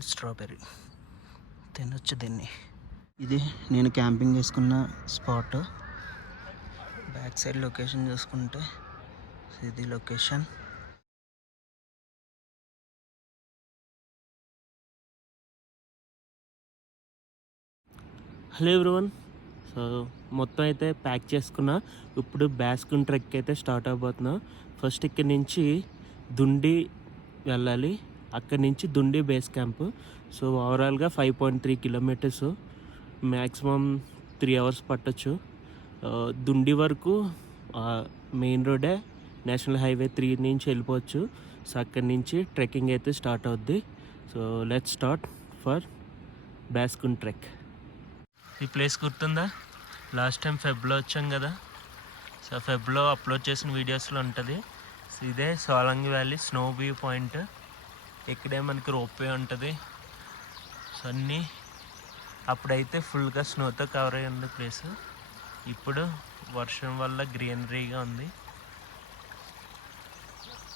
Wild strawberry. తినొచ్చు దీన్ని. ఇది నేను క్యాంపింగ్ చేసుకున్న స్పాట్. బ్యాక్ సైడ్ లొకేషన్ చూసుకుంటే ఇది లొకేషన్. Hello everyone. సో మొత్తం అయితే ప్యాక్ చేసుకున్నా. ఇప్పుడు బ్యాస్కున్ ట్రెక్ అయితే స్టార్ట్ అవబోతున్నా. ఫస్ట్ ఇక్కడి నుంచి దుండి వెళ్ళాలి. అక్కడి నుంచి దుండి బేస్ క్యాంప్. సో ఓవరాల్గా five point three kilometres. Maximum three hours పట్టచ్చు. దుండి వరకు మెయిన్ రోడే నేషనల్ హైవే త్రీ నుంచి వెళ్ళిపోవచ్చు. సో అక్కడి నుంచి ట్రెక్కింగ్ అయితే స్టార్ట్ అవుద్ది. So let start for Beaskund trek. ఈ ప్లేస్ గుర్తుందా? లాస్ట్ టైం ఫెబ్లో వచ్చాం కదా. సో ఫెబ్లో అప్లోడ్ చేసిన వీడియోస్లో ఉంటుంది. ఇదే Solang valley snow view point. ఇక్కడే మనకి రోప్వే ఉంటుంది. సో అన్నీ అప్పుడైతే ఫుల్గా స్నోతో కవర్ అయి ఉంది ప్లేస్. ఇప్పుడు వర్షం వల్ల గ్రీనరీగా ఉంది.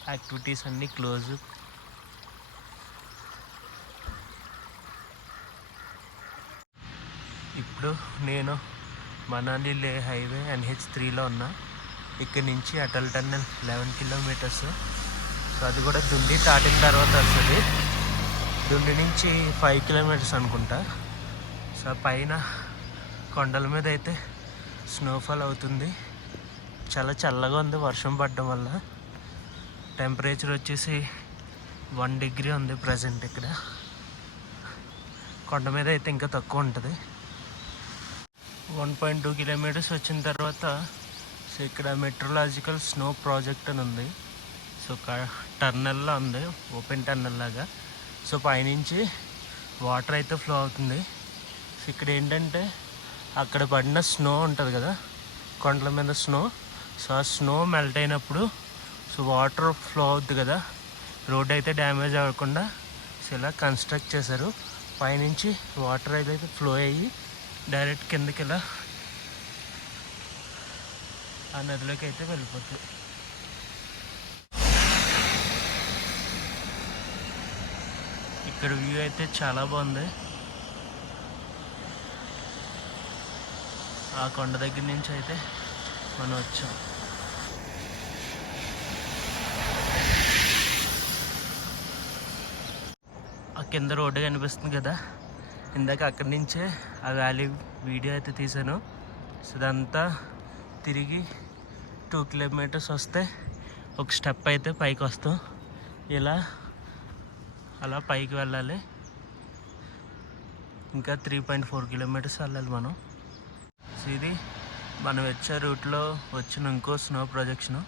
యాక్టివిటీస్ అన్నీ క్లోజ్. ఇప్పుడు నేను మనాలి లే హైవే ఎన్హెచ్ త్రీలో ఉన్నా. ఇక్కడ నుంచి Atal tunnel eleven kilometres. So అది కూడా దుండి దాటిన తర్వాత వస్తుంది. దుండి నుంచి ఫైవ్ కిలోమీటర్స్ అనుకుంటా. సో పైన కొండల మీద అయితే స్నోఫాల్ అవుతుంది. చాలా చల్లగా ఉంది వర్షం పడడం వల్ల. టెంపరేచర్ వచ్చేసి వన్ డిగ్రీ ఉంది ప్రజెంట్ ఇక్కడ. కొండ మీద అయితే ఇంకా తక్కువ ఉంటుంది. వన్ పాయింట్ టూ కిలోమీటర్స్ వచ్చిన తర్వాత సో ఇక్కడ మెట్రోలాజికల్ స్నో ప్రాజెక్ట్ అని ఉంది. సో టర్నల్లా ఉంది ఓపెన్ టర్నల్ లాగా. సో పైనుంచి వాటర్ అయితే ఫ్లో అవుతుంది. సో ఇక్కడ ఏంటంటే అక్కడ పడిన స్నో ఉంటుంది కదా కొండల మీద స్నో. సో ఆ స్నో మెల్ట్ అయినప్పుడు సో వాటర్ ఫ్లో అవుద్ది కదా. రోడ్ అయితే డ్యామేజ్ అవ్వకుండా సో ఇలా కన్స్ట్రక్ట్ చేశారు. పైనుంచి వాటర్ అయితే ఫ్లో అయ్యి డైరెక్ట్ కిందకి ఇలా ఆ నదిలోకి అయితే వెళ్ళిపోతుంది ఇక్కడ వ్యూ అయితే చాలా బాగుంది. ఆ కొండ దగ్గర నుంచి అయితే మనం వచ్చాం. ఆ కింద రోడ్డు కనిపిస్తుంది కదా. ఇందాక అక్కడి నుంచే ఆ వ్యాలీ వీడియో అయితే తీసాను సో ఇదంతా తిరిగి టూ కిలోమీటర్స్ వస్తే ఒక స్టెప్ అయితే పైకి వస్తాం. ఇలా అలా పైకి వెళ్ళాలి. ఇంకా త్రీ పాయింట్ ఫోర్ కిలోమీటర్స్ వెళ్ళాలి మనం. సో ఇది మనం వచ్చే రూట్లో వచ్చిన ఇంకో స్నో ప్రొజెక్షను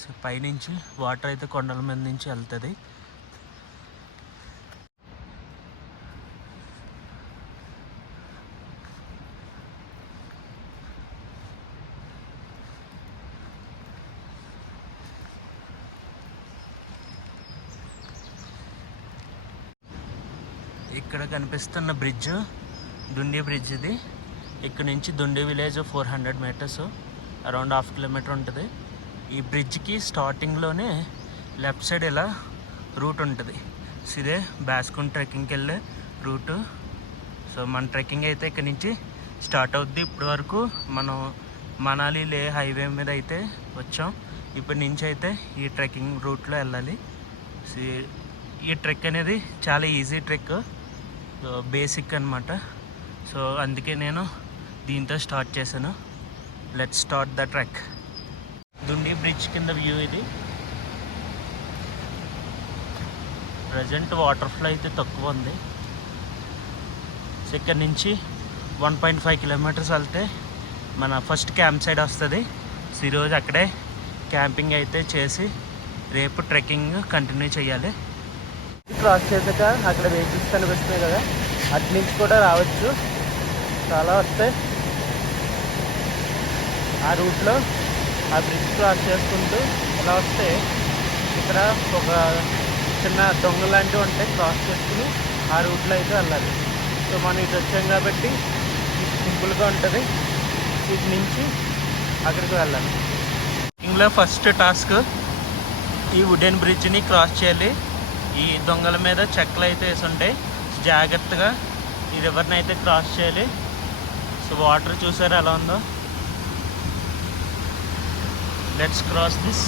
సో పైనుంచి వాటర్ అయితే కొండల మీద నుంచి వెళ్తుంది. ఇక్కడ కనిపిస్తున్న బ్రిడ్జ్ దుండి బ్రిడ్జ్ ఇది. ఇక్కడ నుంచి Dhundi village four hundred metres around half kilometre ఉంటుంది. ఈ బ్రిడ్జ్కి స్టార్టింగ్లోనే లెఫ్ట్ సైడ్ ఇలా రూట్ ఉంటుంది. సో ఇదే బాస్కున్ ట్రెక్కింగ్కి వెళ్ళే రూటు. సో మన ట్రెక్కింగ్ అయితే ఇక్కడ నుంచి స్టార్ట్ అవుద్ది. ఇప్పటి వరకు మనం మనాలి లే హైవే మీద అయితే వచ్చాం. ఇప్పటి నుంచి అయితే ఈ ట్రెక్కింగ్ రూట్లో వెళ్ళాలి. ఈ- ఈ ట్రెక్ అనేది చాలా ఈజీ ట్రెక్. బేసిక్ అనమాట సో అందుకే నేను దీంతో స్టార్ట్ చేశాను. Let start the trek Dhundi bridge కింద వ్యూ ఇది. ప్రజెంట్ వాటర్ ఫ్లో అయితే తక్కువ ఉంది. సో ఇక్కడ నుంచి వన్ పాయింట్ ఫైవ్ కిలోమీటర్స్ వెళ్తే మన ఫస్ట్ క్యాంప్ సైడ్ వస్తుంది. సో ఈరోజు అక్కడే క్యాంపింగ్ అయితే చేసి రేపు ట్రెక్కింగ్ కంటిన్యూ చేయాలి. క్రాస్ చేశాక అక్కడ వెహికల్స్ కనిపిస్తున్నాయి కదా. అటు నుంచి కూడా రావచ్చు. చాలా వస్తాయి. ఆ రూట్లో ఆ బ్రిడ్జ్ క్రాస్ చేసుకుంటూ ఇలా వస్తే ఇక్కడ ఒక చిన్న దొంగ లాంటివి ఉంటాయి. క్రాస్ చేసుకుని ఆ రూట్లో అయితే వెళ్ళాలి. సో మనం ఇటు వచ్చాం కాబట్టి సింపుల్గా ఉంటుంది. ఇటు నుంచి అక్కడికి వెళ్ళాలి. ఇందులో ఫస్ట్ టాస్క్ ఈ వుడెన్ బ్రిడ్జ్ని క్రాస్ చేయాలి. ఈ దొంగల మీద చెక్కలు అయితే వేసి ఉంటాయి జాగ్రత్తగా ఈ రివర్ని అయితే క్రాస్ చేయాలి. సో వాటర్ చూసారు ఎలా ఉందో? లెట్స్ క్రాస్ దిస్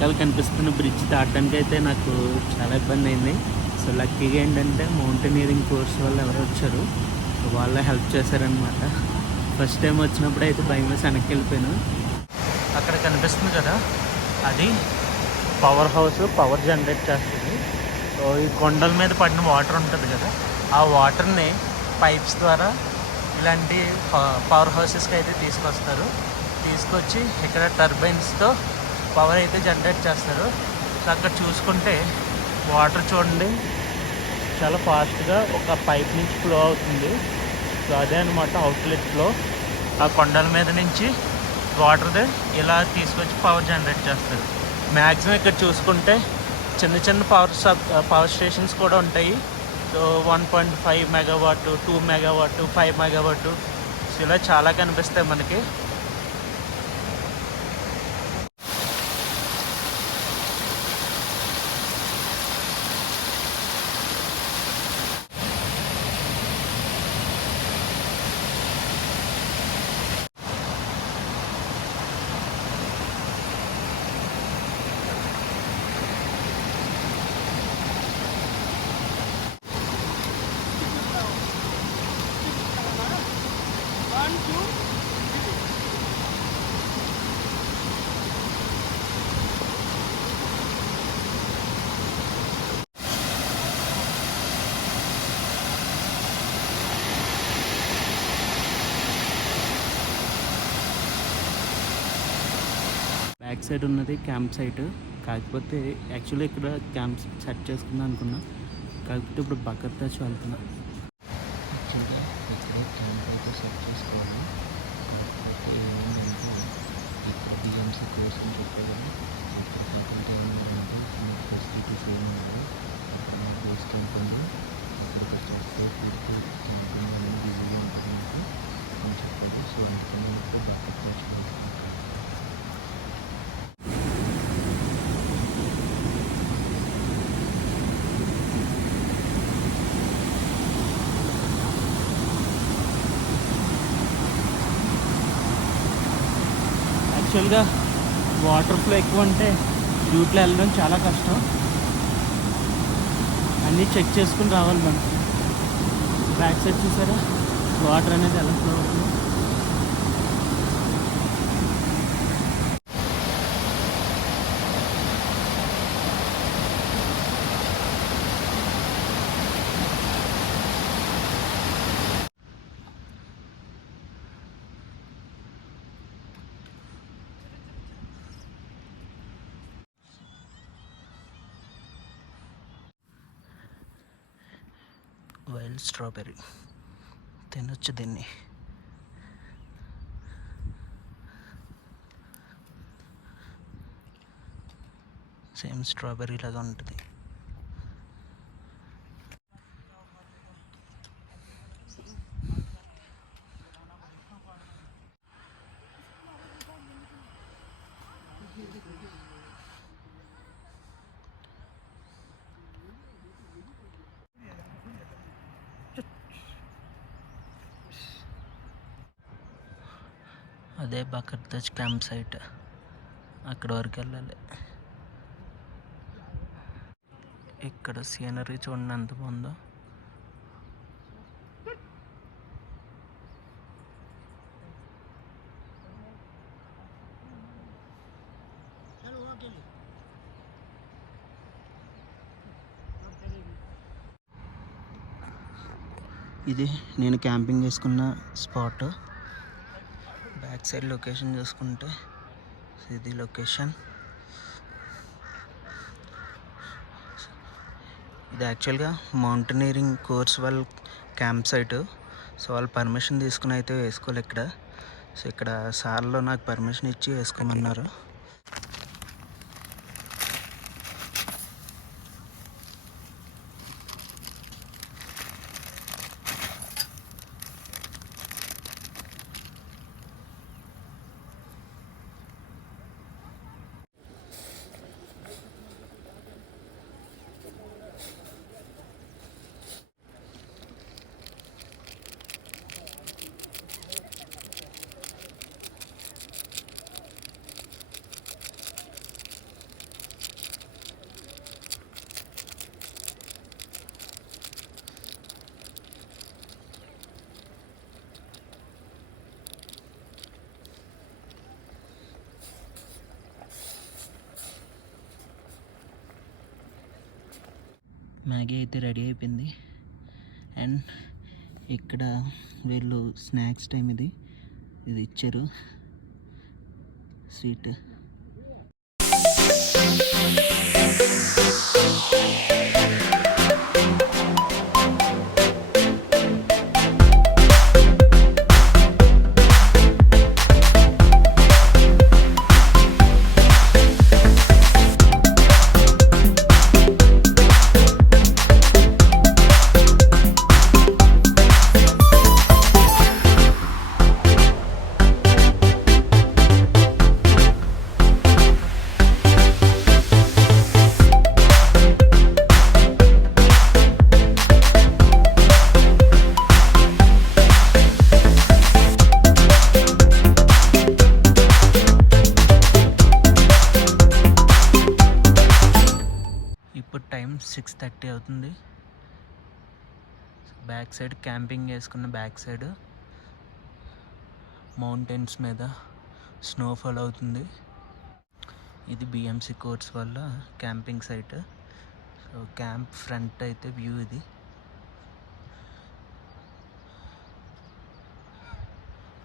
వెనకాల కనిపిస్తున్న బ్రిడ్జ్ దాటడానికి అయితే నాకు చాలా ఇబ్బంది అయింది. సో లక్కీగా ఏంటంటే మౌంటైనీరింగ్ కోర్స్ వాళ్ళు ఎవరు వచ్చారు. వాళ్ళే హెల్ప్ చేశారనమాట ఫస్ట్ టైం వచ్చినప్పుడు అయితే భయం వేసి వెనక్కి వెళ్ళిపోయాను. అక్కడ కనిపిస్తుంది కదా అది పవర్ హౌస్ పవర్ జనరేట్ చేస్తుంది. సో ఈ కొండల మీద పడిన వాటర్ ఉంటుంది కదా ఆ వాటర్ని పైప్స్ ద్వారా ఇలాంటి పవర్ హౌసెస్కి అయితే తీసుకొస్తారు. తీసుకొచ్చి ఇక్కడ టర్బైన్స్తో పవర్ అయితే జనరేట్ చేస్తారు. సో అక్కడ చూసుకుంటే వాటర్ చూడండి. చాలా ఫాస్ట్గా ఒక పైప్ నుంచి ఫ్లో అవుతుంది. సో అదే అనమాట అవుట్లెట్ ఫ్లో. ఆ కొండల మీద నుంచి వాటర్ది ఇలా తీసుకొచ్చి పవర్ జనరేట్ చేస్తారు. మ్యాక్సిమం ఇక్కడ చూసుకుంటే చిన్న చిన్న పవర్ సబ్ పవర్ స్టేషన్స్ కూడా ఉంటాయి. So one point five megawatt two megawatt five megawatt. So ఇలా చాలా కనిపిస్తాయి మనకి. బ్యాక్ సైడ్ ఉన్నది క్యాంప్ సైట్. కాకపోతే యాక్చువల్లీ ఇక్కడ క్యాంప్ సెట్ చేసుకుందాం అనుకున్నా. కాకపోతే ఇప్పుడు బకర్ టచ్ వెళ్తున్నా యాక్చువల్గా ఇక్కడ క్యాంప్ అయితే సెట్ చేసుకోవాలి కాకపోతే ఏమైందంటే ఇక్కడ బిఎంసీ కోర్స్ అని చెప్పారు ఇక్కడ కాకుండా ఏమైందంటే మనకి ఫెసిలిటీస్ ఏమి ఉండవు ఇక్కడ మన బేస్ క్యాంప్ ఉంది ఇక్కడికి వచ్చేస్తే పూర్తి క్యాంపింగ్ అనేది బిజీగా ఉంటుంది మీకు అని చెప్పారు సో అందుకని మీకు బకెట్ తెచ్చుకుంటున్నాను యాక్చువల్గా వాటర్ ఫ్లో ఎక్కువ ఉంటే రూట్లో వెళ్ళడం చాలా కష్టం. అన్నీ చెక్ చేసుకుని రావాలి మనం. బ్యాక్ సైడ్ చూసారా? వాటర్ అనేది ఎలా ఫ్లో అవుతుంది? Wild strawberry. తినొచ్చు దీన్ని. సేమ్ స్ట్రాబెర్రీ లాగా ఉంటుంది. అక్కడ తెచ్చ క్యాంప్ సైట్ అక్కడ వరకు వెళ్ళాలి. ఇక్కడ సీనరీ చూడండి ఎంత బాగుందో. ఇది నేను క్యాంపింగ్ చేసుకున్న స్పాట్. బ్యాక్ సైడ్ లొకేషన్ చూసుకుంటే ఇది లొకేషన్. ఇది యాక్చువల్గా మౌంటనీరింగ్ కోర్స్ వాళ్ళ క్యాంప్ సైట్. సో వాళ్ళు పర్మిషన్ తీసుకుని అయితే వేసుకోవాలి ఇక్కడ. సో ఇక్కడ సార్లో నాకు పర్మిషన్ ఇచ్చి వేసుకోమన్నారు. మ్యాగీ అయితే రెడీ అయిపోయింది. అండ్ ఇక్కడ వీళ్ళు స్నాక్స్ టైం ఇది. ఇది ఇచ్చారు. స్వీట్. థర్టీ అవుతుంది. బ్యాక్ సైడ్ క్యాంపింగ్ వేసుకున్న బ్యాక్ సైడ్ మౌంటైన్స్ మీద స్నోఫాల్ అవుతుంది. ఇది బిఎంసి కోర్స్ వల్ల camping site. So camp front అయితే వ్యూ ఇది.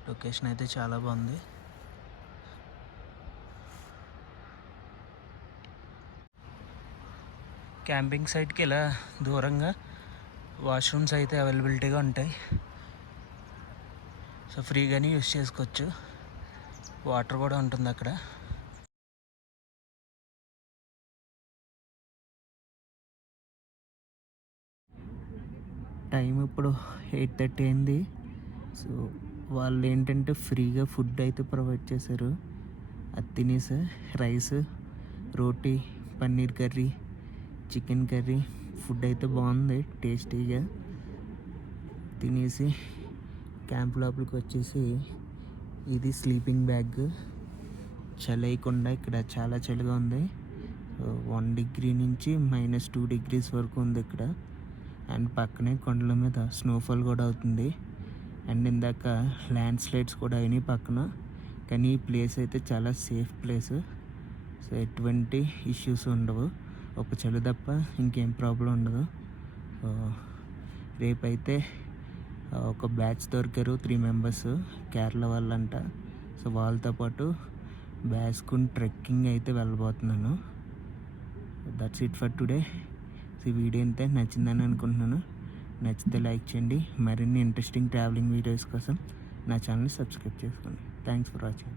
లొకేషన్ అయితే చాలా బాగుంది. క్యాంపింగ్ సైట్కి ఇలా దూరంగా వాష్రూమ్స్ అయితే అవైలబిలిటీగా ఉంటాయి. సో ఫ్రీగానే యూస్ చేసుకోవచ్చు. వాటర్ కూడా ఉంటుంది అక్కడ. టైం ఇప్పుడు ఎయిట్ థర్టీ అయింది. సో వాళ్ళు ఏంటంటే ఫ్రీగా ఫుడ్ అయితే ప్రొవైడ్ చేశారు. అది తినేసి rice roti paneer curry chicken curry. Food అయితే బాగుంది టేస్టీగా. తినేసి క్యాంప్ లోపలికి వచ్చేసి ఇది స్లీపింగ్ బ్యాగ్ చలేయకుండా ఇక్కడ చాలా చలిగా ఉంది. వన్ డిగ్రీ నుంచి మైనస్ టూ డిగ్రీస్ వరకు ఉంది ఇక్కడ. అండ్ పక్కనే కొండల మీద స్నోఫాల్ కూడా అవుతుంది. అండ్ ఇందాక ల్యాండ్ స్లైడ్స్ కూడా అయినాయి పక్కన. కానీ ఈ ప్లేస్ అయితే చాలా సేఫ్ ప్లేస్ సో ఎటువంటి ఇష్యూస్ ఉండవు. ఒక చలి తప్ప ఇంకేం ప్రాబ్లం ఉండదు. రేపైతే ఒక బ్యాచ్ దొరికారు త్రీ మెంబర్స్ కేరళ వాళ్ళంట. సో వాళ్ళతో పాటు బ్యాస్కున్ ట్రెక్కింగ్ అయితే వెళ్ళబోతున్నాను. దట్స్ ఇట్ ఫర్ టుడే ఈ వీడియో అయితే నచ్చిందని అనుకుంటున్నాను. నచ్చితే లైక్ చేయండి. మరిన్ని ఇంట్రెస్టింగ్ ట్రావెలింగ్ వీడియోస్ కోసం నా ఛానల్ని సబ్స్క్రైబ్ చేసుకోండి. Thanks for watching